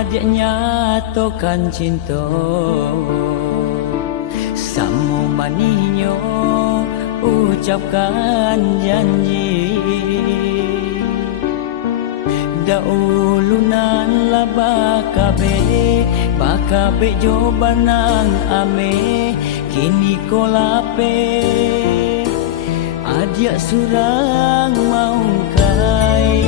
Adik nyatakan cinta Samu maninyo ucapkan janji Daulunan la bakabe jobanang ame Kini kolape Adik surang maungkai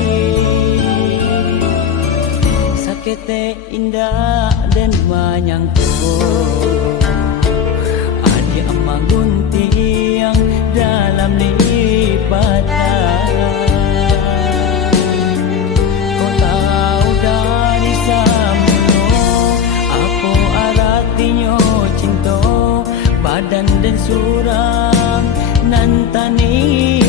Sakete indah dan menyangkut Adik magunti yang dalam lipatan Kau tahu dari samuno Apa artinya cinta Badan dan surang nantani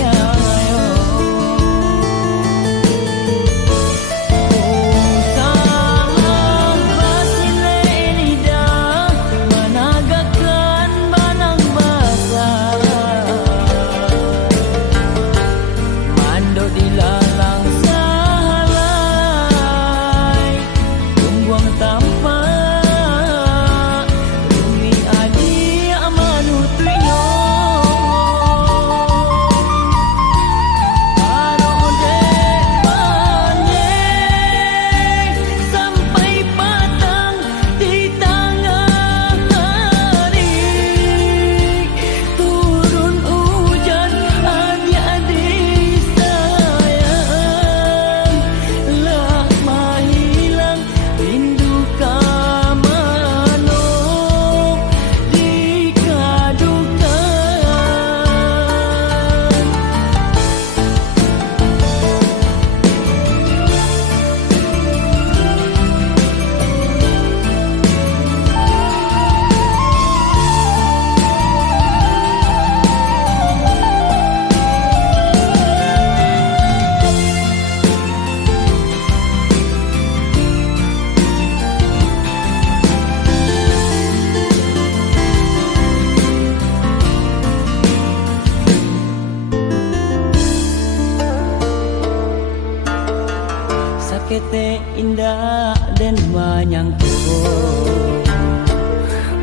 Sakete indah dan menyangkut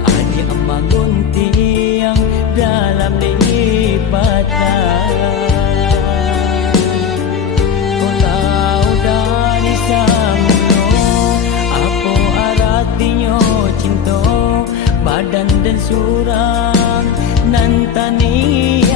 Adik magunti yang dalam lipatan Kau tahu dari samuno Apa artinya cinta Badan dan surang nantani